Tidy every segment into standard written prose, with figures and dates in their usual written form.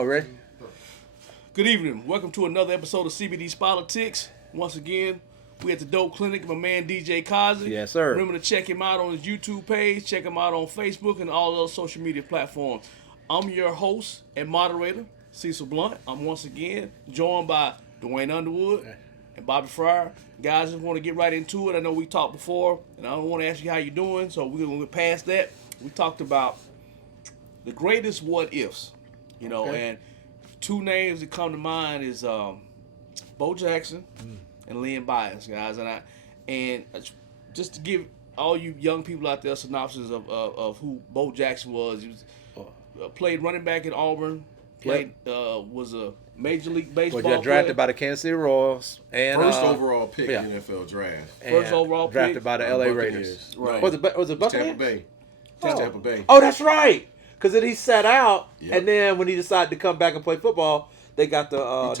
Oh, ready? Good evening. Welcome to another episode of CBD's Politics. Once again, we at the Dope Clinic. My man DJ Kazi. Yes, sir. Remember to check him out on his YouTube page. Check him out on Facebook and all those social media platforms. I'm your host and moderator, Cecil Blunt. I'm once again joined by Dwayne Underwood and Bobby Fryer. Guys, just want to get right into it. I know we talked before, and I don't want to ask you how you're doing, so we're going to get past that. We talked about the greatest what-ifs, and two names that come to mind is Bo Jackson and Len Bias, guys. And just to give all you young people out there a synopsis of who Bo Jackson was. He was played running back at Auburn. Was a Major League Baseball player. Drafted by the Kansas City Royals. And, first overall pick in the NFL draft. First overall pick. Drafted by the LA Raiders. Right. Was it Buccaneers? Tampa Bay. Tampa Bay. Oh, that's right. Because then he sat out, and then when he decided to come back and play football, they got the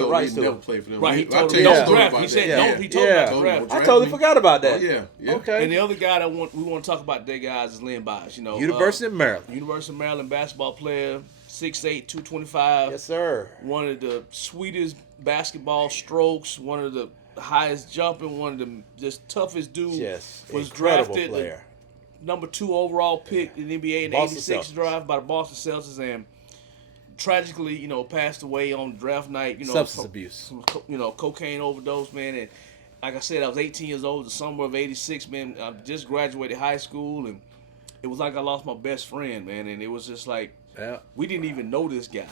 rights to never him. Play for them. Right, he told I'll him tell you don't a story draft. about He that. said don't. He told him not to draft. I totally forgot about that. Oh, yeah. Okay. And the other guy that we want to talk about today, guys, is Len Bias. University of Maryland. University of Maryland basketball player, 6'8", 225. Yes, sir. One of the sweetest basketball strokes, one of the highest jumping, one of the just toughest dudes. Yes. Was Incredible drafted player. Number 2 overall pick in the NBA in the Boston 86 Celtics. draft by the Boston Celtics, and tragically, passed away on draft night. Substance abuse. Cocaine overdose, man. And like I said, I was 18 years old the summer of '86, man. I just graduated high school, and it was like I lost my best friend, man. And it was just like we didn't even know this guy,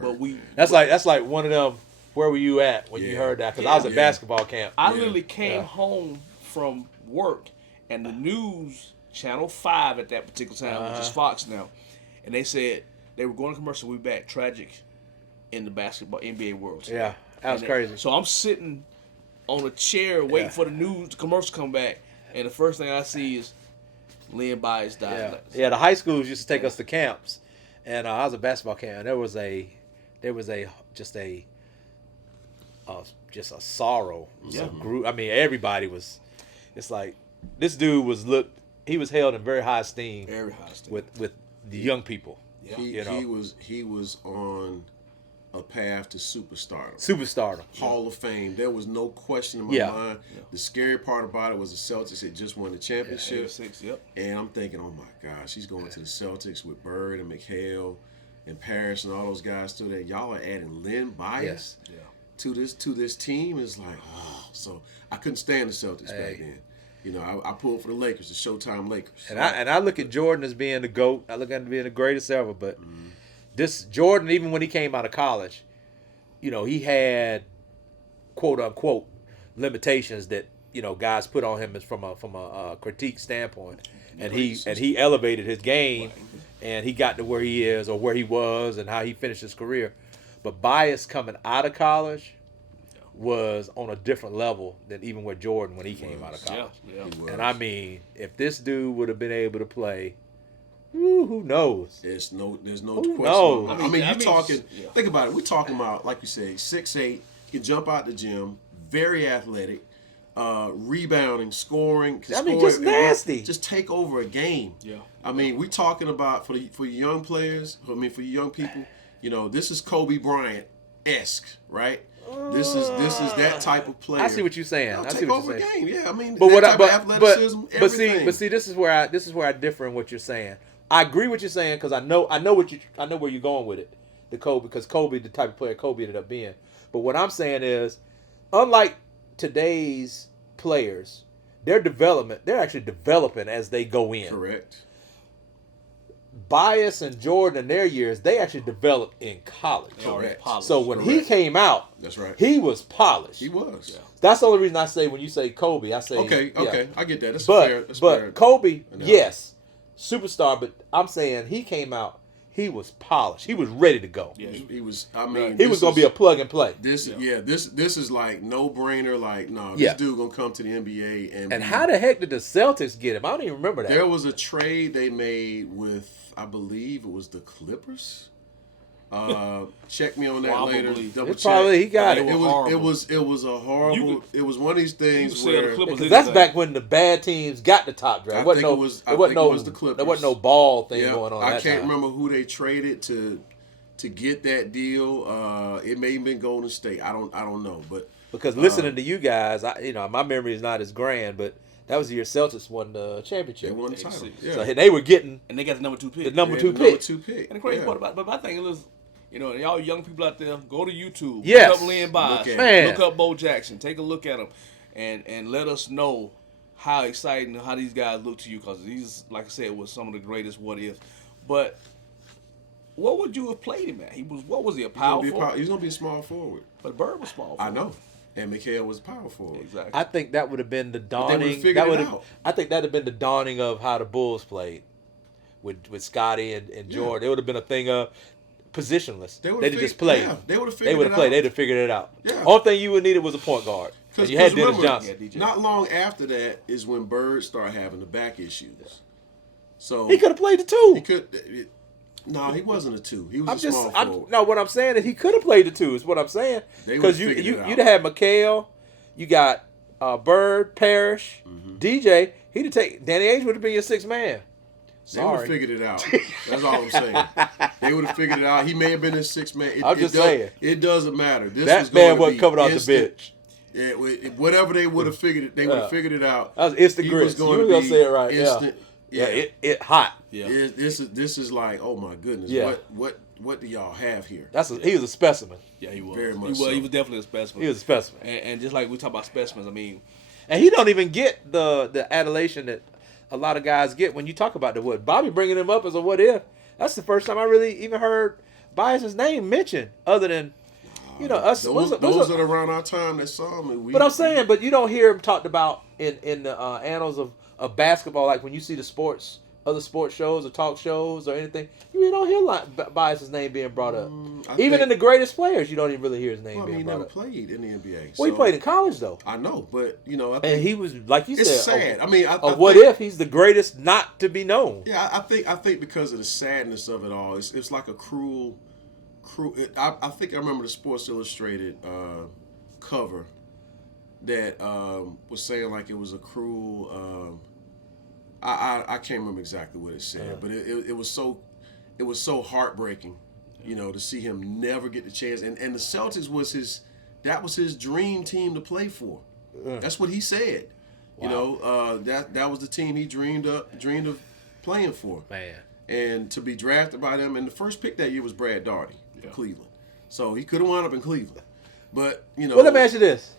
But we. That's like one of them. Where were you at when you heard that? Because I was at basketball camp. I literally came home from work, and the news, Channel 5 at that particular time, which is Fox now, and they said they were going to commercial. We back tragic in the basketball NBA world. Yeah, that was crazy. So I'm sitting on a chair waiting for the news, the commercial to come back, and the first thing I see is Len Bias died. Yeah, the high schools used to take us to camps, and I was at basketball camp. And there was just a sorrow. Yeah. I mean, everybody was. It's like this dude he was held in very high esteem. Very high esteem. with the young people. Yeah. He was on a path to superstardom. Superstardom. Hall of Fame. There was no question in my mind. Yeah. The scary part about it was the Celtics had just won the championship. 86, yep. And I'm thinking, oh my gosh, he's going to the Celtics with Bird and McHale and Parrish and all those guys still there. Y'all are adding Len Bias to this team. It's like, so I couldn't stand the Celtics back then. I pulled for the Lakers, the Showtime Lakers. And I look at Jordan as being the GOAT. I look at him being the greatest ever. But this Jordan, even when he came out of college, he had quote unquote limitations that guys put on him as from a critique standpoint. And he elevated his game, and he got to where he is or where he was and how he finished his career. But Bias coming out of college was on a different level than even with Jordan when he came out of college. Yeah. And I mean, if this dude would have been able to play, who knows? There's no question. knows? I mean, you're talking. Think about it. We're talking about, like you say, 6'8", can jump out the gym, very athletic, rebounding, scoring. Just nasty. Just take over a game. Yeah. I mean, we're talking about for young players. I mean, for young people. This is Kobe Bryant-esque, right? This is that type of player. I see what you're saying. I see take what over you're a saying. game. Yeah, I mean, But that type of athleticism, everything. But see, this is where I differ in what you're saying. I agree with what you're saying because I know where you're going with it. Because Kobe, the type of player Kobe ended up being. But what I'm saying is, unlike today's players, they're actually developing as they go in. Correct. Bias and Jordan in their years, they actually developed in college. Correct. So when he came out, that's right. He was polished. He was. Yeah. That's the only reason I say when you say Kobe, I say okay, I get that. That's but fair. Kobe, yes, superstar. But I'm saying he came out, he was polished. He was ready to go. Yeah, he was. I mean, he was going to be a plug and play. This is like no brainer. Like this dude gonna come to the NBA and how the heck did the Celtics get him? I don't even remember that. There was a trade they made with, I believe it was the Clippers. Check me on that later. Double check. Probably he got it. It was a horrible. It was one of these things where because that's back when the bad teams got the top draft. I think it was the Clippers. There wasn't no ball thing going on. I can't remember who they traded to to get that deal. It may have been Golden State. I don't know, but because listening to you guys, my memory is not as grand, but that was the year Celtics won the championship. they won the title. Yeah. So they were getting And they got the number 2 pick. the number They two had the pick. number 2 pick. And the crazy Yeah. part about it, but my thing is, y'all young people out there, go to YouTube. Yes. Look up Len Bias. Look at Man. Look up Bo Jackson. Take a look at him, and let us know how exciting, how these guys look to you, because these, like I said, was some of the greatest what ifs. But what would you have played him at? What was he, a power forward? He's gonna be a small forward. But Bird was small. I forward. know. And McHale was a power forward. Exactly. I think that would have been the dawning. figured That it would have. out. I think that'd have been the dawning of how the Bulls played with Scotty and Jordan. It would have been a thing of positionless. They'd have just played. Yeah, they would have They figured would it have played. out. They'd have figured it out. Yeah. Only thing you would needed was a point guard. And you had Dennis remember, Johnson. Yeah, DJ. Not long after that is when Bird started having the back issues. So He could have played the two. He could. No, he wasn't a 2. He was I'm a just. small I'm, forward. no, what I'm saying is he could have played the two. Is what I'm saying. They Because would've figured it out. you'd have had McHale, you got Bird, Parrish, Mm-hmm. DJ. He'd have taken Danny Ainge would have been your sixth man. They would have Sorry. figured it out. That's all I'm saying. They would have figured it out. He may have been his 6th man. I'm just saying. It doesn't matter. This That was going man to wasn't be coming off the instant. bench. Yeah, whatever they would have figured it, they would have figured it out. That was instant He grits. was You going were to gonna be say it right. instant. Yeah. It hot. Yeah. This is like, oh my goodness. Yeah. What do y'all have here? He was a specimen. Yeah, he was. Very much He was. so. He was definitely a specimen. He was a specimen. And just like we talk about specimens, I mean, And he don't even get the adulation that a lot of guys get when you talk about the what. Bobby bringing him up as a what if. That's the first time I really even heard Bias's name mentioned, other than us. Those that are around our time that saw him. But I'm saying, but you don't hear him talked about in the annals of basketball, like when you see the other sports shows or talk shows or anything. You really don't hear Bias's name being brought up. Even in the greatest players, you don't even really hear his name being he brought never up. played in the NBA. Well, he played in college though. I know, but I think And he was, like you it's said, sad. I mean, what if he's the greatest not to be known? Yeah, I think because of the sadness of it all, it's like a cruel. I think I remember the Sports Illustrated cover that was saying like it was a cruel. I can't remember exactly what it said, but it was so heartbreaking, to see him never get the chance. And the Celtics was his dream team to play for. That's what he said. Wow. That was the team he dreamed of playing for. Man. And to be drafted by them, and the first pick that year was Brad Daugherty from Cleveland. So he could have wound up in Cleveland. But, Well, let me ask you this.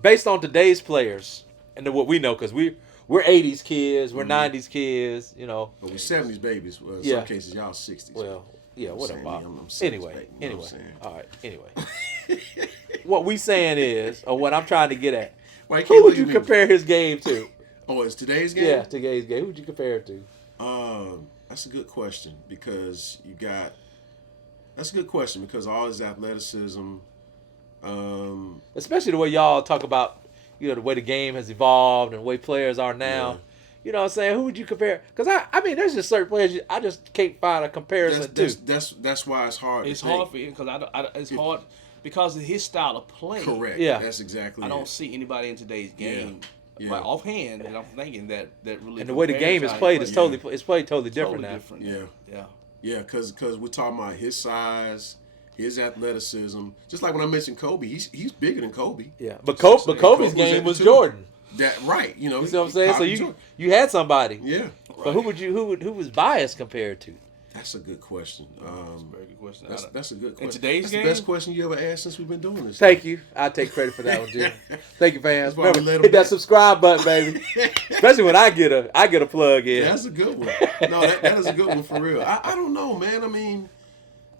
Based on today's players and what we know, because we're 80s kids, we're 90s kids, But we're 70s babies. Well, in Yeah. some cases, y'all 60s. Well, yeah, whatever. saying, I'm 70s Anyway, baby, you know what I'm saying? all right. Anyway, what we saying is, or what I'm trying to get at, Why you can't who would believe you me? compare his game to? Oh, it's today's game? Yeah, today's game. Who would you compare it to? That's a good question because that's a good question because all his athleticism. Especially the way y'all talk about, the way the game has evolved and the way players are now. Yeah. You know what I'm saying? Who would you compare? Because I mean, there's just certain players I just can't find a comparison to. That's why it's hard. it's to hard think. for him because it's hard because of his style of play. Correct. Yeah. That's exactly. I don't it. see anybody in today's game, Yeah. but offhand, and I'm thinking that really. And the way the compares game is how he played plays. it's played totally different now. Different. Yeah. Yeah. Yeah, because we're talking about his size, his athleticism. Just like when I mentioned Kobe, he's bigger than Kobe. Yeah, but Kobe's Kobe's at game the was two. Jordan. That right, You see what I'm saying? So you had somebody. Yeah. But who was Bias compared to? That's a good question. Very good question. That's a good question. In today's that's game? the best question you ever asked since we've been doing this. Thank you. I take credit for that one, Jim. Thank you, fans. That's why we Remember, let 'em hit that back. subscribe button, baby. Especially when I get a plug in. That's a good one. No, that is a good one for real. I don't know, man. I mean,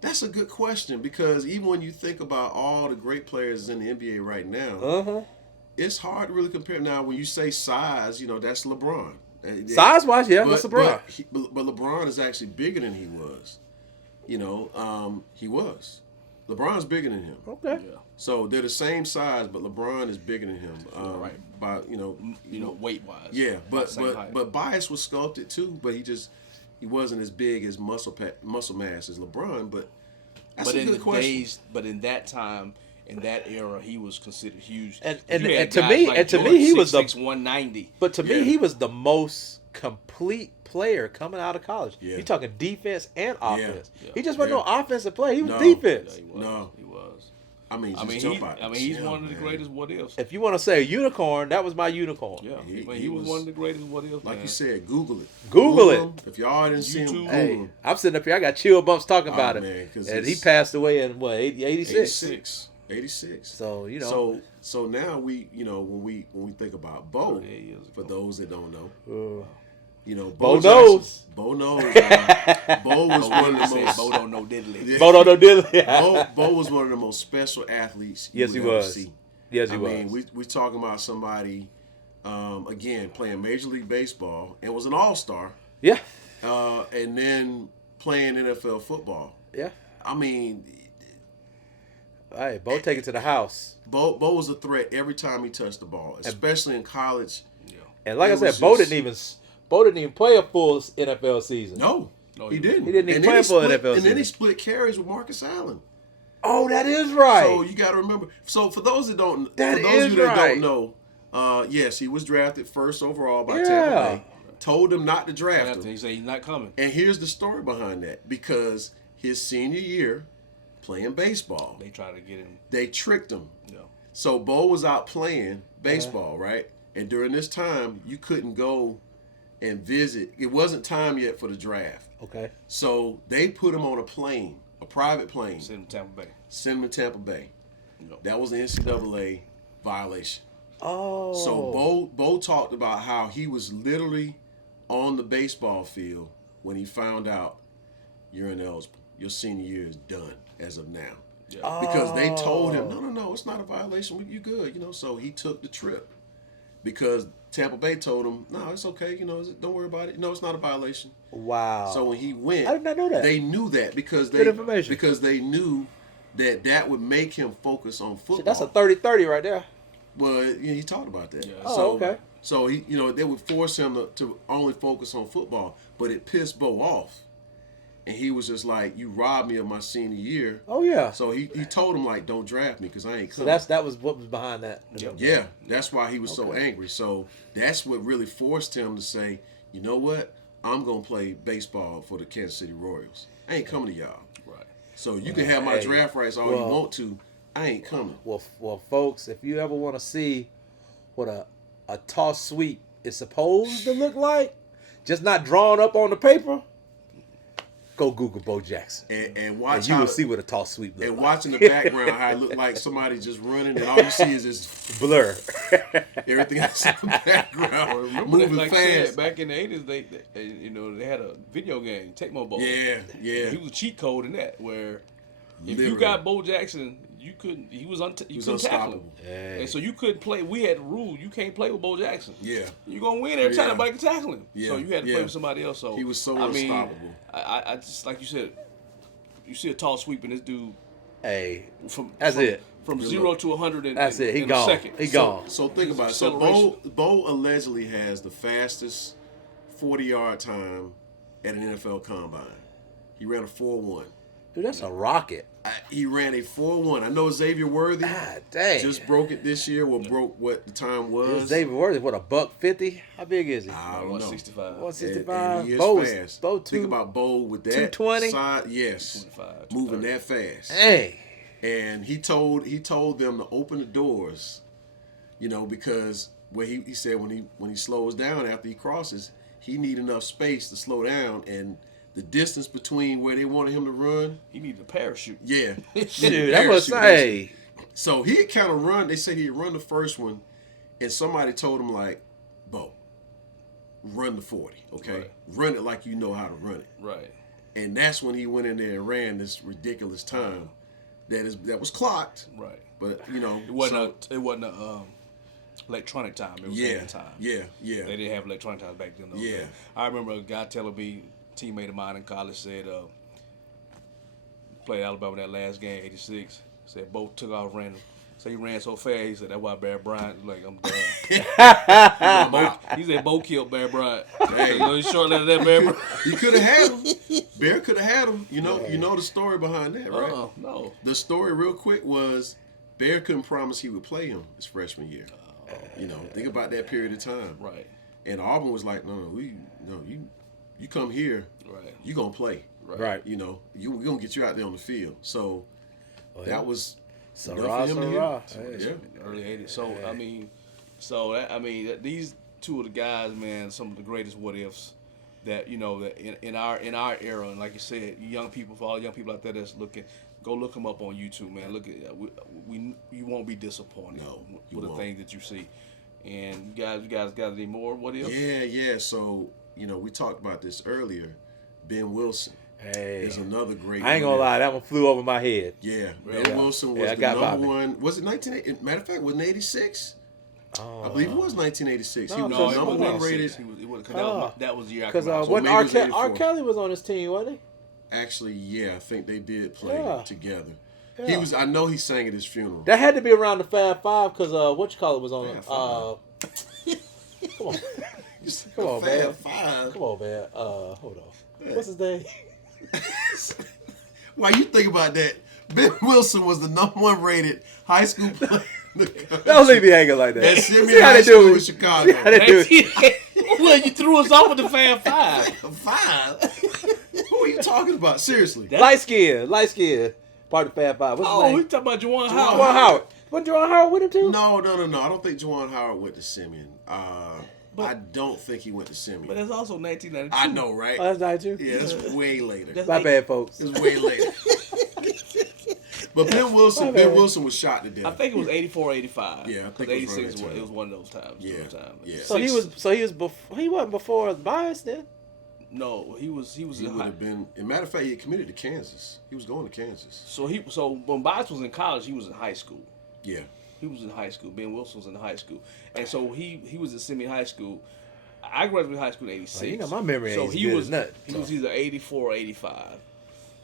that's a good question because even when you think about all the great players in the NBA right now, it's hard to really compare. Now, when you say size, that's LeBron. Size wise, yeah, that's LeBron. But LeBron is actually bigger than he was. He was. LeBron's bigger than him. Okay. Yeah. So they're the same size, but LeBron is bigger than him. Right. By Weight wise. Yeah, but Bias was sculpted too, but he wasn't as big as muscle mass as LeBron. But that's a good question. But in that time, in that era, he was considered huge. And You had to guys me- like and to me, Jordan, he was the- 6'6", 190. But to me, Yeah. he was the most complete player coming out of college. Yeah. You're talking defense and offense. Yeah. He just wasn't no offensive player. He was No. defense. Yeah, he was. No. He was. I mean, He's one of the greatest what ifs. If you want to say a unicorn, that was my unicorn. Yeah, He he was one of the greatest what ifs. Like man. you said, Google it. Google it. him. If y'all didn't see him, YouTube. Google Hey, him. I'm sitting up here. I got chill bumps talking about it. Man, 'cause And he it's passed away in what, 86? 86. So, you know. So now we, when we think about Bo, 38 years ago. for those that don't know, Bo Jackson- knows. Bo knows. Bo was one of the Said most. Bo don't know diddly. Yeah. Bo don't know diddly. Bo was one of the most special athletes. You Yes, would he ever was. See. Yes, he I was. mean, we talking about somebody, again, playing Major League Baseball and was an All-Star, Yeah. and then playing NFL football. Yeah. I mean, Hey, Bo take it to the house. Bo was a threat every time he touched the ball, especially in college. And like I It said, was Bo just- didn't even play a full NFL season. No, he didn't. He didn't even And play then a full split- NFL And then he season. split carries with Marcus Allen. Oh, that is right. So you got to remember. So for those that don't, That for those is of you that right. don't know, yes, he was drafted first overall by Yeah. Tampa Bay. Told him not to draft After him. he said he's not coming. And here's the story behind that. Because his senior year, playing baseball, They tried to get him. they tricked him. You know, So Bo was out playing baseball, right? And during this time, you couldn't go and visit. It wasn't time yet for the draft. Okay. So they put him on a plane, a private plane, send him to Tampa Bay. send him to Tampa Bay. You know. That was an NCAA violation. Oh. So Bo talked about how he was literally on the baseball field when he found out you're ineligible. Your senior year is done as of now. Yeah. Because they told him, no, it's not a violation. You're good, So he took the trip because Tampa Bay told him, no, it's okay. Don't worry about it. No, it's not a violation. Wow. So when he went, I did not know that. They knew that because Good information. because they knew that would make him focus on football. Shit, that's a 30-30 right there. Well, he talked about that. Yeah. Oh, So, okay. So he, they would force him to only focus on football, but it pissed Bo off, and he was just like, "You robbed me of my senior year." Oh, yeah. So he told him like, "Don't draft me because I ain't So coming." that was what was behind that. Yeah, that's why he was so angry. So that's what really forced him to say, "You know what? I'm gonna play baseball for the Kansas City Royals. I ain't coming to y'all. Right. So you can have my Hey, draft rights all you well- want to. I ain't coming." Well, folks, if you ever want to see what a toss sweep is supposed to look like, just not drawn up on the paper, go Google Bo Jackson. And watch And you how will see what a toss sweep looks and like. watching the background how it looked like somebody just running and all you see is this Blur. everything else in the background Remember moving like I fast. said, back in the 80s, they had a video game, Tecmo Bowl. Yeah. He was a cheat code in that where if Literally. you got Bo Jackson, you couldn't. He was couldn't tackle him. unstoppable. Hey. And so you couldn't play. We had the rule: you can't play with Bo Jackson. Yeah. You're gonna win every time Yeah. nobody can tackle him. Yeah. So you had to Yeah. play with somebody else. So He was so I mean, unstoppable. I just like you said, you see a tall sweep in this dude Hey, from that's it. from Good 0 luck. to 100 in, That's it. He in gone. a second. He gone. So think about it. So Bo allegedly has the fastest 40-yard time at an NFL combine. He ran a 4.1. Dude, that's a rocket. He ran a 4.1. I know Xavier Worthy God dang. just broke it this year. Well, broke what the time was. Xavier Worthy, what, $150? How big is he? I don't know. 165. 165. And he is Bo fast. Bo Think about Bo with that 220? side. Yes, 25, moving 230. that fast. Hey. And he told them to open the doors, because what he said when he slows down after he crosses, he need enough space to slow down, and the distance between where they wanted him to run, He needed a parachute. yeah, Dude, that was say. So he had kind of run. They said he had run the first one, and somebody told him like, "Bo, run the 40, okay? Right. Run it like you know how to run it." Right. And that's when he went in there and ran this ridiculous time that was clocked. Right. But It wasn't a electronic time. It was hand time. Yeah. They didn't have electronic time back then. Yeah. Days. I remember a guy telling me, a teammate of mine in college said, played Alabama that last game, 86. Said Bo took off, ran. So he ran so fast. He said that's why Bear Bryant was like, I'm done. He said Bo killed Bear Bryant. Hey. He's shortly after that Bear Bryant. He could have had him. Bear could have had him. You know the story behind that, right? No. The story, real quick, was Bear couldn't promise he would play him his freshman year. Think about that period of time. Right. And Auburn was like, no, you come here, Right. you gonna play. Right. You know, we're gonna get you out there on the field. So that was enough Sarah, for him to Sarah. hear. Yeah. Early 80s. So, these two of the guys, man, some of the greatest what ifs that, you know, that in our era, and like you said, young people, for all young people out there that's looking, go look them up on YouTube, man. Look at you won't be disappointed with the things that you see. And you guys got any more what ifs? Yeah. So, you know, we talked about this earlier. Ben Wilson is another great. I ain't gonna lie, that one flew over my head. Yeah, Ben Wilson was the number one. Was it 1980? Matter of fact, was it 86? I believe it was 1986. He was the number one rated. That was the year. Because when R. Kelly was on his team, wasn't he? Actually, yeah, I think they did play together. Yeah. He was. I know he sang at his funeral. That had to be around the Fab Five because was on it. Come on. Come on, man. Come on, man. Hold on. What's his name? Why you think about that? Ben Wilson was the number one rated high school player. Don't leave me hanging like that. That Simeon High School in Chicago. Well, you threw us off with the Fab Five. Five? Who are you talking about? Seriously. Light skin. Part of Fab Five. What's his name? We talking about Juwan Howard. Juwan Howard. Wasn't Juwan Howard with him too? No. I don't think Juwan Howard went to Simeon. I don't think he went to Simeon. But that's also 1992. I know, right? Oh, that's 92? Yeah, that's way later. My bad, folks. It's way later. But Ben Wilson was shot to death. I think it was 84, 85. Yeah, I think 86 it was one of those times. Yeah. So he wasn't before Bias then? No, he would have been. As a matter of fact, he committed to Kansas. He was going to Kansas. So when Bias was in college, he was in high school. Yeah. He was in high school. Ben Wilson was in high school. And so he was at Simeon High School. I graduated high school in 86. Oh, you know, my memory ain't he good was as nothing. He was either 84 or 85.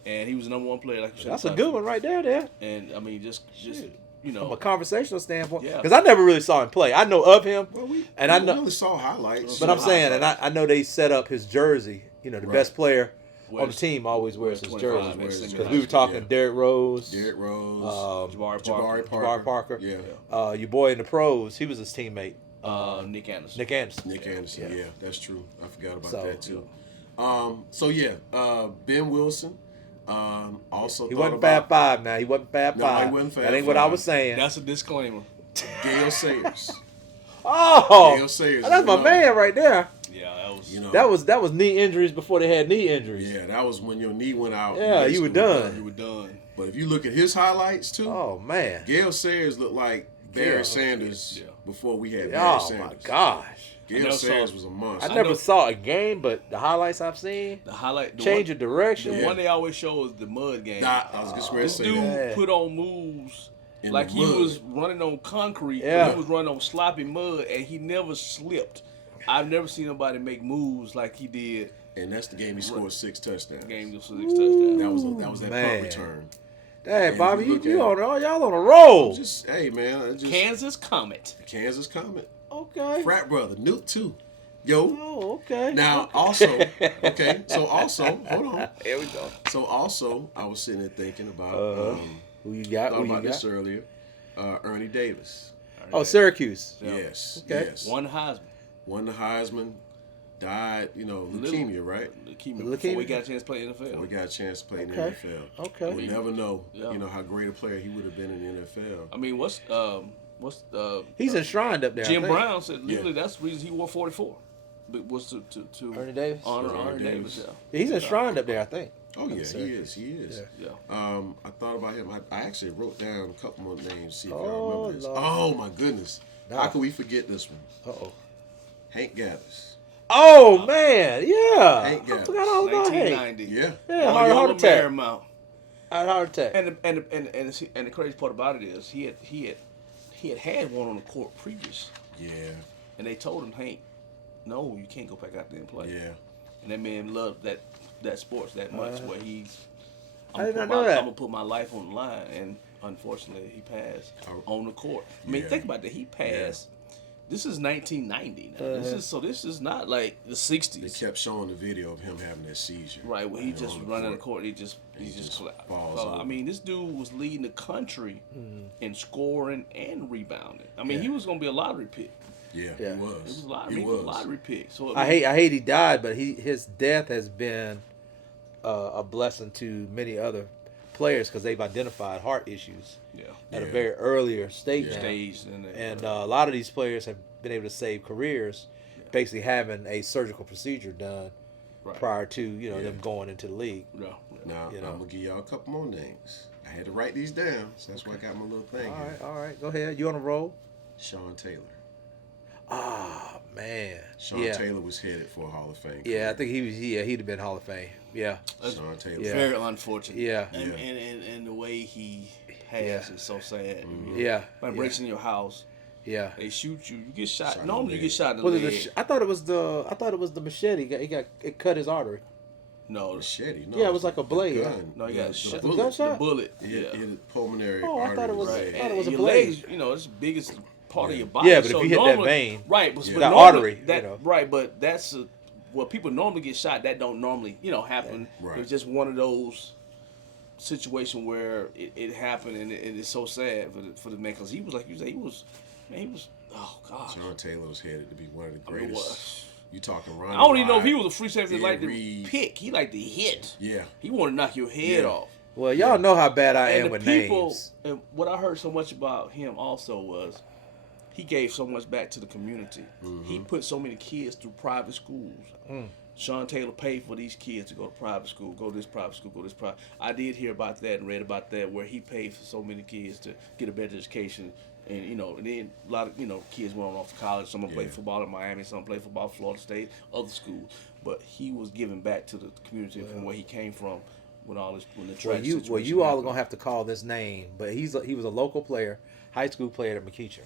And he was the number one player, like you said. That's a good one right there. And, I mean, just you know. From a conversational standpoint. Yeah. Because I never really saw him play. I know of him. Well, I know, really saw highlights. But I'm saying, and I know they set up his jersey. You know, the best player on the team always wears his jersey. Because we were talking Derrick Rose. Jabari Parker. Yeah. Your boy in the pros, he was his teammate. Nick Anderson. Nick Anderson, yeah, that's true. I forgot about that too. Ben Wilson. Also, he wasn't Fab Five. Now he wasn't Fab Five. He wasn't Fab That ain't Five. what I was saying. That's a disclaimer. Gale Sayers. Gale Sayers. That's my man right there. Yeah, that was. You know, that was knee injuries before they had knee injuries. Yeah, that was when your knee went out. Yeah, you were done. You were done. But if you look at his highlights too, oh man, Gale Sayers looked like Barry Sanders before we had Barry oh Sanders. My gosh. Gale Sayers was a monster. I never saw a game, but the highlights I've seen, change of direction. The one they always show is the mud game. I was just ready to say dude put on moves like he was running on concrete. Yeah. He was running on sloppy mud, and he never slipped. I've never seen nobody make moves like he did. And that's the game he scored 6 touchdowns. That was that punt return. Hey, Bobby, y'all on a roll. Hey, man. Kansas Comet. Okay. Frat brother, Newt too. Yo. Oh, okay. Now, also, hold on. Here we go. So, also, I was sitting there thinking about who you got. Thought about this earlier. Ernie Davis. Syracuse. Yes. Okay. Yes. Won the Heisman. Died, leukemia, right? Leukemia. Before we got a chance to play in the NFL. In the NFL. Okay. We'll never know, how great a player he would have been in the NFL. I mean, he's enshrined up there. Jim Brown said literally that's the reason he wore 44. But was to Ernie Davis. Honor Ernie Davis. Yeah. He's enshrined up there, I think. Oh yeah, he is. Yeah. I thought about him. I actually wrote down a couple more names. See if y'all remember this. Lord. Oh my goodness! How can we forget this one? Hank Gaddis. Oh man, yeah. Hank Gaddis. I forgot all about Hank. 1990. Yeah. Heart attack. Marymount. Heart attack. And the crazy part about it is he had one on the court previous. Yeah. And they told him, Hank, no, you can't go back out there and play. Yeah. And that man loved that sports that much where I didn't know that. I'm gonna put my life on the line, and unfortunately he passed on the court. I mean, think about that. He passed. Yeah. This is 1990. Now. This is not like the 60s. They kept showing the video of him having that seizure. Right, where he just running on the court. He just collapsed. I mean, this dude was leading the country in scoring and rebounding. I mean, he was gonna be a lottery pick. Yeah, Yeah. he was. It was a lot. He He was a lottery pick. So I hate he died, but his death has been a blessing to many other players because they've identified heart issues at a Yeah. very earlier stage now. stage And a lot of these players have been able to save careers, basically having a surgical procedure done prior to them going into the league. Yeah. Now, You know. I'm going to give y'all a couple more names. I had to write these down, so that's why I got my little thing here. All right, go ahead. You on a roll? Sean Taylor. Ah, man. Sean Taylor was headed for a Hall of Fame. Yeah, I think he was. Yeah, he'd have been Hall of Fame. Yeah. Sean Taylor. Yeah. Very unfortunate. Yeah. And the way he has is so sad. Yeah. Like breaks in your house. Yeah. They shoot you. You get shot. Shot in Normally the you get shot in the Was it leg. I thought it was the machete. It cut his artery. No. Machete. No, Yeah, it was like a blade. gun. No, you got The shot. bullet. gunshot? The bullet. It hit Yeah. the pulmonary Oh, I artery. thought it was- was I bad. thought it was a your blade. legs, it's the biggest part of your body. Yeah, but if you hit that normally- vein, right? But Yeah. but that normally- artery, right? But that's people normally get shot. That don't normally, happen. Right. It was just one of those situations where it happened, and it is so sad for the man because he was like you say, he was. Oh gosh. Sean Taylor was headed to be one of the I mean, greatest. You talking Ronnie? I don't even know if he Lott, was a free safety Ed like to Reed. pick. He like to hit. Yeah. He want to knock your head Yeah. off. Well, y'all know how bad I am And the with people, names. and what I heard so much about him also was he gave so much back to the community. He put so many kids through private schools. Sean Taylor paid for these kids to go to private school, go to this private school, go to this private. I did hear about that and read about that where he paid for so many kids to get a better education. And and then a lot of kids went on off to college. Some played football in Miami, some played football at Florida State, other schools. But he was giving back to the community from where he came from when the tragic situation Well, you all are happened. gonna have to call this name, but he was a local player, high school player at McEacher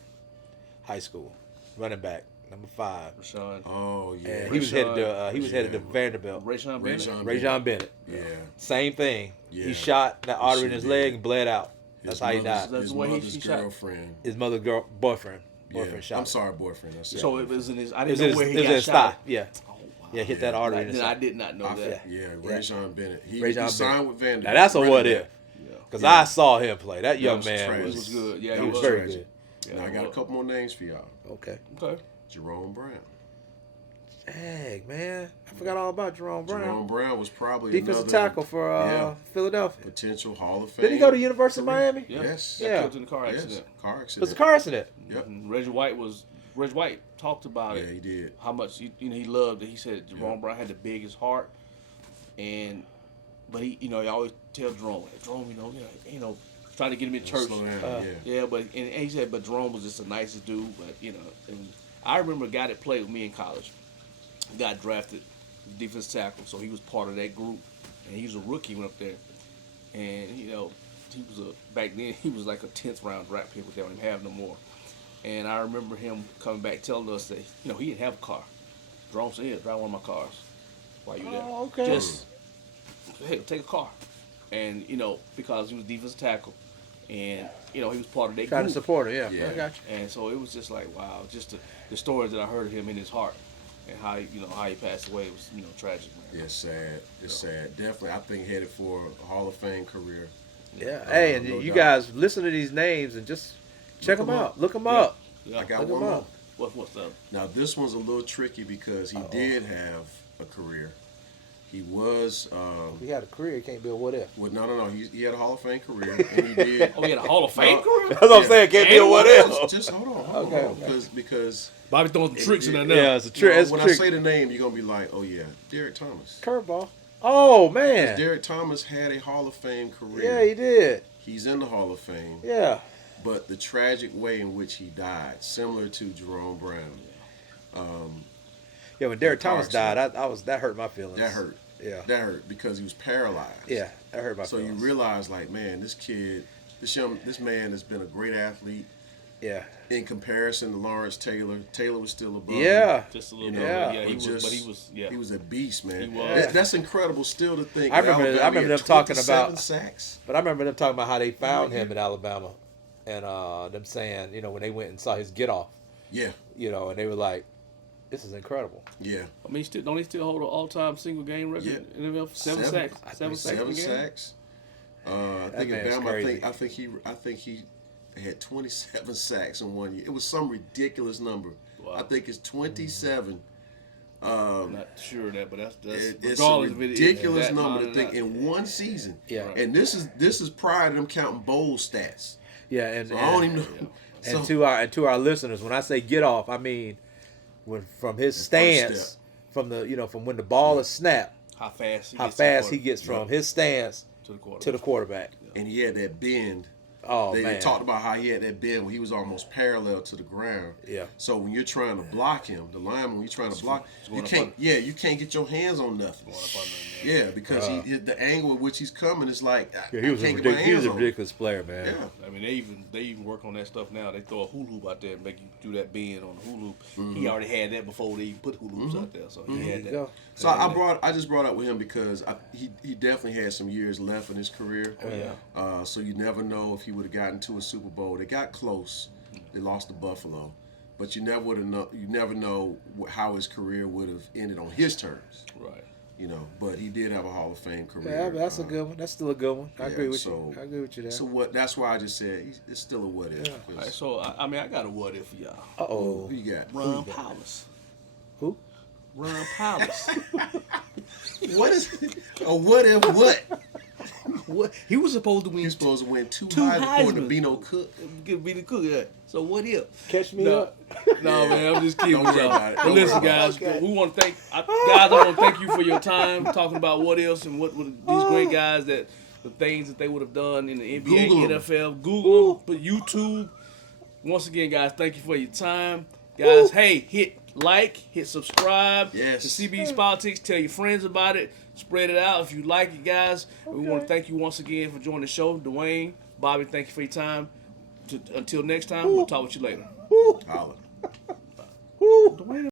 High School, running back, number 5. Rashawn. Oh yeah. And he was headed to Vanderbilt. Rayshon Bennett. Rayjon Bennett. Yeah. Same thing. Yeah. He shot that artery in his Sure leg did. and bled out. That's how he died. That's His the way he mother's shot. girlfriend. His boyfriend Yeah. shot. I'm him. sorry, boyfriend. That's So it was in his. I It was didn't in know his, where it he was in got his shot. thigh. Yeah. Oh, wow. Yeah, hit that artery in his Then I thigh. did not know that. Yeah, Rayjon Bennett. He Rayjon signed Bennett. with Vanderbilt. Now that's a running what back. if. Yeah. Because Yeah. I saw him play. That young was man tragic. was, He was good. Yeah, he he was was very tragic. good. Now I got a couple more names for y'all. Okay. Okay. Jerome Brown. Dang, man. I forgot all about Jerome Brown. Jerome Brown was probably Defensive another tackle for Philadelphia. potential Hall of Fame. Did he go to University of Miami? Yeah. Yes. Got Yeah. killed in the car Yes. accident. Car It was accident. a car accident. Yep. And Reggie White talked about Yeah, it. he did. How much he loved it. He said Jerome Brown had the biggest heart, but he always tell Jerome, try to get him in church. Slow down. Yeah, but and he said, but Jerome was just the nicest dude. But and I remember a guy that played with me in college, got drafted, defensive tackle, so he was part of that group, and he was a rookie, went up there, and he was back then he was like a 10th round draft pick, but they don't even have no more. And I remember him coming back telling us that he didn't have a car. Jerome said, "Yeah, drive one of my cars while you there. Oh, okay. Just hey, take a car." And because he was defensive tackle, and he was part of that Trying group. to support her, yeah. Yeah. I got you. And so it was just like, wow, just the stories that I heard of him in his heart and how he passed away was tragic, man. Yeah, sad. It's sad. Definitely, I think headed for a Hall of Fame career. Yeah. Hey, and no you doubt. guys listen to these names and just check them out. Look them up. Yeah. I got Look one 'em more. up. What's up? Now this one's a little tricky because he did have a career. He was If he had a career, he can't be a what if. well, no. He had a Hall of Fame career, and he did. Oh, he had a Hall of Fame career? That's what I'm saying. Can't be a what if. Just hold on, Okay. because Bobby throwing some tricks in there now. Yeah, it's a trick. It's a when I trick. say the name, you're gonna be like, oh yeah, Derek Thomas. Curveball. Oh man. Derek Thomas had a Hall of Fame career. Yeah, he did. He's in the Hall of Fame, Yeah. but the tragic way in which he died, similar to Jerome Brown, Yeah, when Derek car Thomas died, that hurt my feelings. that hurt. Yeah. That hurt because he was paralyzed. Yeah, that hurt my So you feelings. realize, like, man, this man has been a great athlete Yeah. in comparison to Lawrence Taylor. Taylor was still above him. Yeah. Just a little You bit. know, Yeah. Yeah, he was he was a beast, man. He was. That's incredible still to think. I remember Alabama them had talking 27 about- sacks. But I remember them talking about how they found him in Alabama, and them saying, when they went and saw his get off, Yeah, and they were like, "This is incredible." yeah. I mean, don't he still hold an all-time single game record Yeah. in the NFL? Seven sacks. Seven sacks in Seven the game. sacks. I think in man's Bama, crazy. I think he had 27 sacks in 1 year. It was some ridiculous number. Wow. I think it's 27. I'm not sure of that, but that's It's a regardless of it is ridiculous that number to minor or think not. in one season. Yeah. And this is prior to them counting bowl stats. Yeah, and, So I don't even know. and So, to our listeners, when I say get off, I mean from his first stance, step. from from when the ball is snapped, How fast he gets from his stance to the quarterback. and he had that bend. Oh They man, talked about how he had that bend when he was almost parallel to the ground. Yeah. So when you're trying to block him, the lineman, when you're trying to block, you going up can't. on- Yeah, you can't get your hands on nothing. Yeah, because the angle at which he's coming is like yeah, I he was can't a get my ridiculous, hands on him. ridiculous player, man. Yeah. I mean, they even work on that stuff now. They throw a hula hoop out there and make you do that bend on the hula hoop. He already had that before they even put hula hoops out there, so he had There you that. go. So I just brought up with him because he definitely had some years left in his career. Oh, yeah. So you never know if he would have gotten to a Super Bowl. They got close. They lost to Buffalo, but you never would have know. You never know how his career would have ended on his terms. Right. But he did have a Hall of Fame Yeah, career. that's a good one. That's still a good one. I yeah, agree with so- you. I agree with you there. So that's why I just said it's still a what if. Yeah. 'cause- All right, so I mean, I got a what if for y'all. Uh-oh. Who you got? Ron Powers. Who? Ron Powers. What is a what if what? What he was supposed to win. He's supposed to win two Two Heisman according to Heisman. Bino Cook. Give me the cook. Yeah. So what if? Catch me No. up. No, man, I'm just kidding. Don't with worry y'all. about it. But Don't listen, worry guys, about it. we want to thank guys. I want to thank you for your time talking about what else and what these great guys the things that they would have done in the NBA, Google 'em. NFL, Google, but YouTube. Once again, guys, thank you for your time, guys. Hey, hit like, hit subscribe. Yes. To CBD's Politics. Tell your friends about it. Spread it out if you like it, guys. We want to thank you once again for joining the show, Dwayne, Bobby. Thank you for your time. Until next time, we'll talk with you later. Holla. Dwayne